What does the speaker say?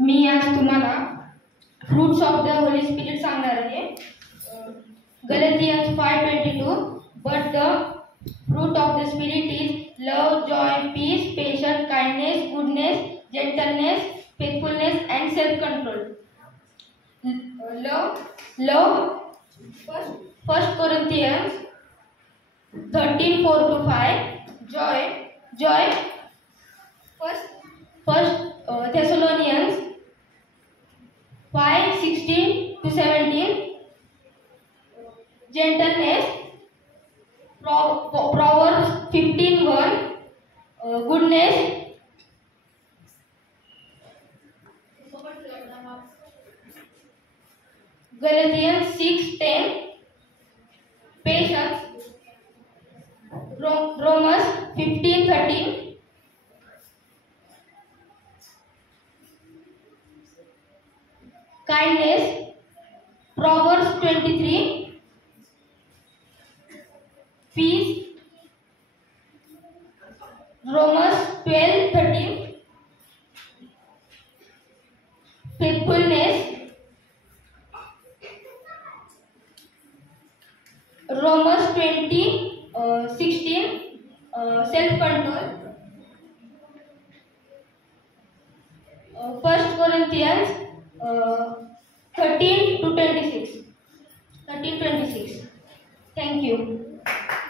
मी आज तुम्हाला fruits of the Holi spirit सांगणार आहे. Galatians 5:22 But the fruit of the spirit is love, joy, peace, patience, kindness, goodness, gentleness, faithfulness and self-control. Love. First Corinthians 13:4-5. Joy. First Thessalonians 5:16-17. Gentleness. Proverbs 15:1. Goodness. Galatians 6:10. Patience. Romans 15:13. Kindness. Proverbs 23. Peace. Romans 12:13. Faithfulness. Romans 20:16. Self-control. First Corinthians 13-26. Thank you.